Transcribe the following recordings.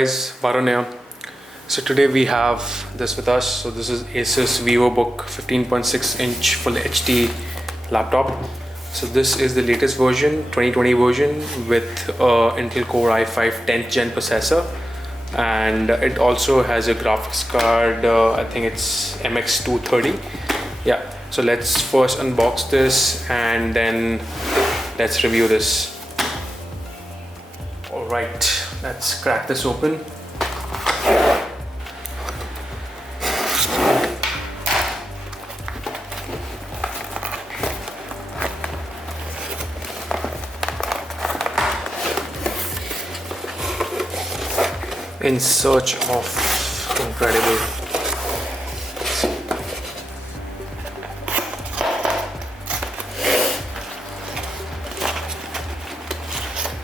guys, Varun here. So today we have this with us. So this is Asus VivoBook 15.6 inch Full HD laptop. So this is the latest version, 2020 version with Intel Core i5 10th gen processor, and it also has a graphics card. I think it's MX230. Yeah. So let's first unbox this and then let's review this. All right, let's crack this open. In search of incredible.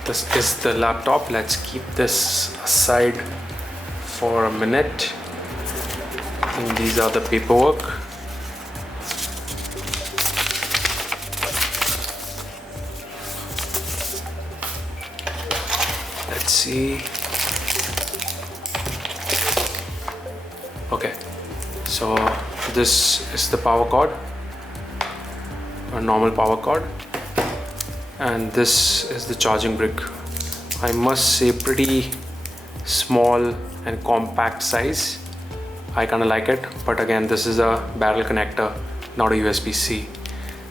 This is the laptop. Let's keep this aside for a minute. And these are the paperwork. Let's see. Okay, so this is the power cord, a normal power cord, and this is the charging brick. I must say pretty small and compact size. I kind of like it, but again, this is a barrel connector, not a USB-C.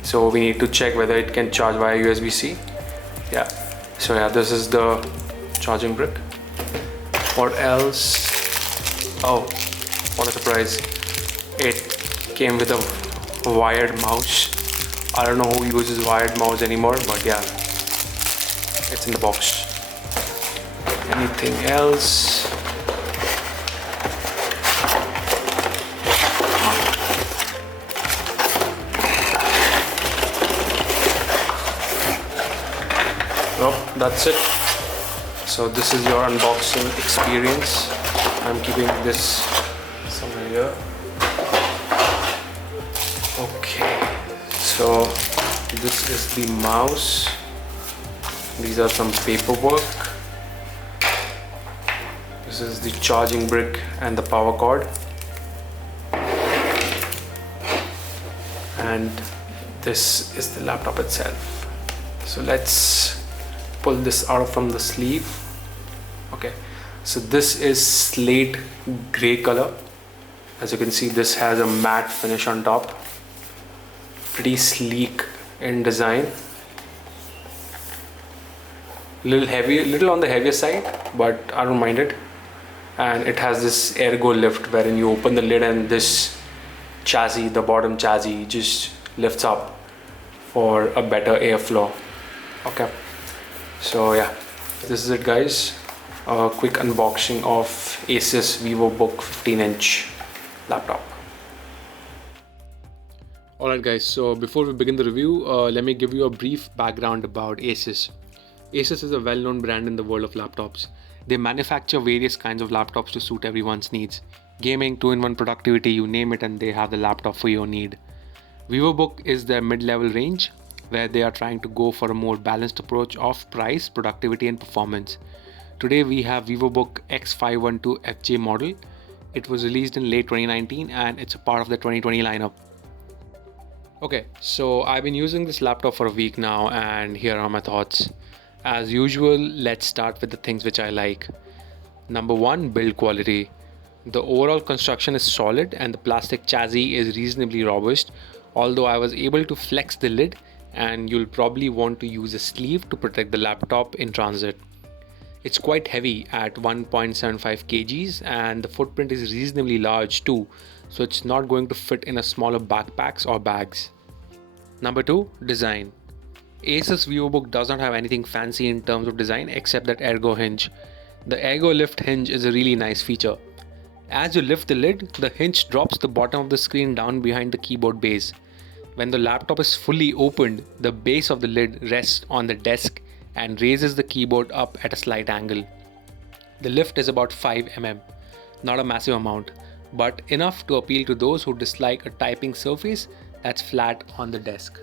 So we need to check whether it can charge via USB-C. Yeah, so yeah, this is the charging brick. What else? Oh, what a surprise. It came with a wired mouse. I don't know who uses wired mouse anymore, but yeah, it's in the box. Anything else? Nope, that's it. So this is your unboxing experience. I'm keeping this somewhere here. Okay, so this is the mouse. These are some paperwork. This is the charging brick and the power cord. And this is the laptop itself. So let's pull this out from the sleeve. Okay, so this is slate gray color. As you can see, this has a matte finish on top. Pretty sleek in design. Little on the heavier side, but I don't mind it. And it has this ergo lift wherein you open the lid and this chassis, the bottom chassis, just lifts up for a better airflow. Okay, so yeah, this is it, guys. A quick unboxing of Asus VivoBook 15-inch laptop. Alright guys, so before we begin the review, let me give you a brief background about Asus. Asus is a well-known brand in the world of laptops. They manufacture various kinds of laptops to suit everyone's needs. Gaming, 2-in-1 productivity, you name it, and they have the laptop for your need. VivoBook is their mid-level range, where they are trying to go for a more balanced approach of price, productivity and performance. Today we have VivoBook X512FJ model. It was released in late 2019 and it's a part of the 2020 lineup. Okay, so I've been using this laptop for a week now and here are my thoughts. As usual, let's start with the things which I like. Number one, build quality. The overall construction is solid and the plastic chassis is reasonably robust, although I was able to flex the lid and you'll probably want to use a sleeve to protect the laptop in transit. It's quite heavy at 1.75 kgs and the footprint is reasonably large too, so it's not going to fit in a smaller backpacks or bags. Number two, design. Asus VivoBook does not have anything fancy in terms of design except that ergo hinge. The ergo lift hinge is a really nice feature. As you lift the lid, the hinge drops the bottom of the screen down behind the keyboard base. When the laptop is fully opened, the base of the lid rests on the desk and raises the keyboard up at a slight angle. The lift is about 5 mm, not a massive amount, but enough to appeal to those who dislike a typing surface that's flat on the desk.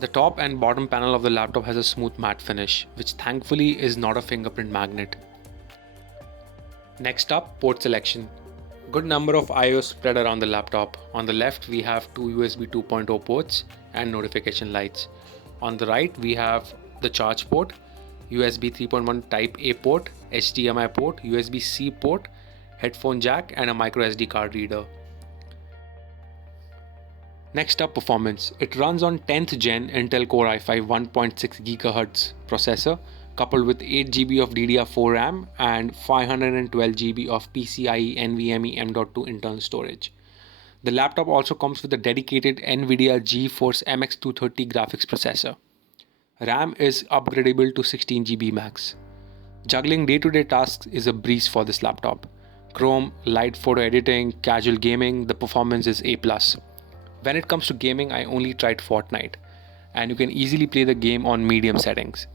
The top and bottom panel of the laptop has a smooth matte finish, which thankfully is not a fingerprint magnet. Next up, port selection. Good number of IOs spread around the laptop. On the left, we have two USB 2.0 ports and notification lights. On the right, we have the charge port, USB 3.1 Type A port, HDMI port, USB-C port, headphone jack, and a micro SD card reader. Next up, performance. It runs on 10th gen Intel Core i5 1.6 GHz processor coupled with 8 GB of DDR4 RAM and 512 GB of PCIe NVMe M.2 internal storage. The laptop also comes with a dedicated NVIDIA GeForce MX230 graphics processor. RAM is upgradable to 16 GB max. Juggling day-to-day tasks is a breeze for this laptop. Chrome, light photo editing, casual gaming, the performance is A+. When it comes to gaming, I only tried Fortnite, and you can easily play the game on medium settings.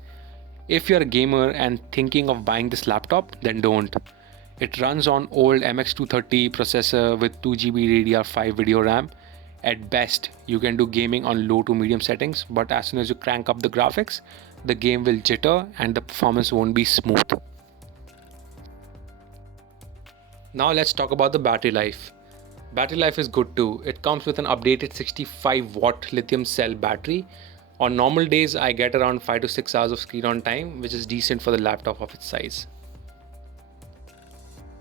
If you're a gamer and thinking of buying this laptop, then don't. It runs on old MX230 processor with 2 GB DDR5 video RAM. At best, you can do gaming on low to medium settings, but as soon as you crank up the graphics, the game will jitter and the performance won't be smooth. Now let's talk about the battery life. Battery life is good too. It comes with an updated 65 watt lithium cell battery. On normal days, I get around 5 to 6 hours of screen on time, which is decent for the laptop of its size.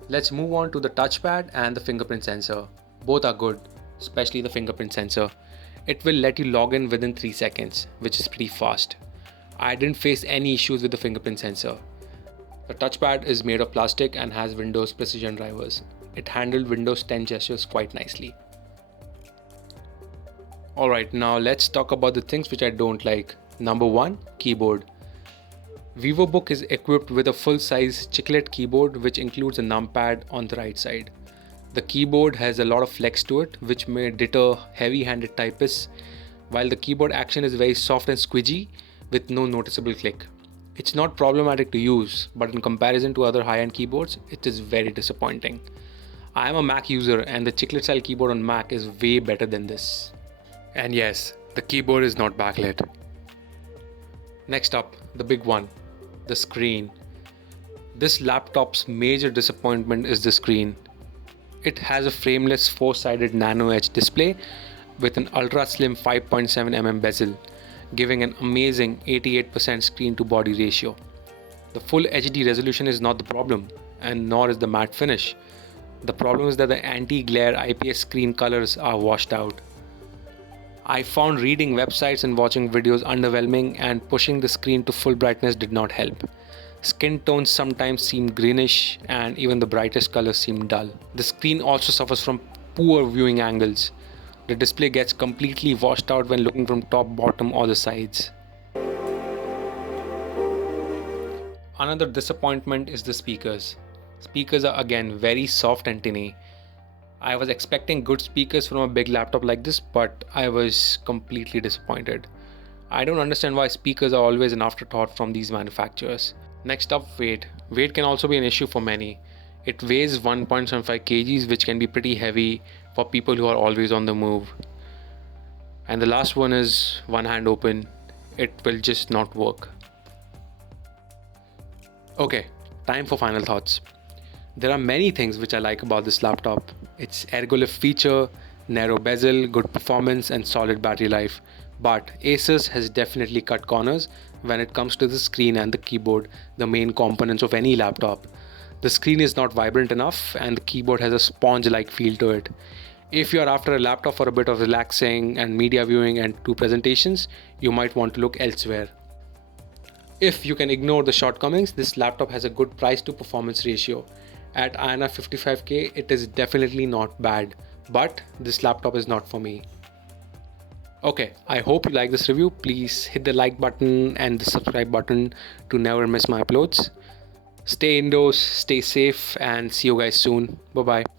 Let's move on to the touchpad and the fingerprint sensor. Both are good, especially the fingerprint sensor. It will let you log in within 3 seconds, which is pretty fast. I didn't face any issues with the fingerprint sensor. The touchpad is made of plastic and has Windows precision drivers. It handled Windows 10 gestures quite nicely. Alright, now let's talk about the things which I don't like. Number 1, keyboard. VivoBook is equipped with a full-size chiclet keyboard which includes a numpad on the right side. The keyboard has a lot of flex to it which may deter heavy-handed typists, while the keyboard action is very soft and squidgy with no noticeable click. It's not problematic to use, but in comparison to other high-end keyboards, it is very disappointing. I am a Mac user and the chiclet style keyboard on Mac is way better than this. And yes, the keyboard is not backlit. Next up, the big one, the screen. This laptop's major disappointment is the screen. It has a frameless 4-sided nano edge display with an ultra slim 5.7mm bezel, giving an amazing 88% screen to body ratio. The full HD resolution is not the problem, and nor is the matte finish. The problem is that the anti-glare IPS screen colors are washed out. I found reading websites and watching videos underwhelming, and pushing the screen to full brightness did not help. Skin tones sometimes seem greenish and even the brightest colors seem dull. The screen also suffers from poor viewing angles. The display gets completely washed out when looking from top, bottom or the sides. Another disappointment is the speakers. Speakers are again very soft and tinny. I was expecting good speakers from a big laptop like this, but I was completely disappointed. I don't understand why speakers are always an afterthought from these manufacturers. Next up, weight. Weight can also be an issue for many. It weighs 1.75 kgs, which can be pretty heavy for people who are always on the move. And the last one is one hand open. It will just not work. Okay, time for final thoughts. There are many things which I like about this laptop. Its ergolift feature, narrow bezel, good performance and solid battery life. But Asus has definitely cut corners when it comes to the screen and the keyboard, the main components of any laptop. The screen is not vibrant enough and the keyboard has a sponge-like feel to it. If you are after a laptop for a bit of relaxing and media viewing and 2 presentations, you might want to look elsewhere. If you can ignore the shortcomings, this laptop has a good price to performance ratio. At INR 55k, it is definitely not bad, but this laptop is not for me. Okay, I hope you like this review. Please hit the like button and the subscribe button to never miss my uploads. Stay indoors, stay safe, and see you guys soon. Bye bye.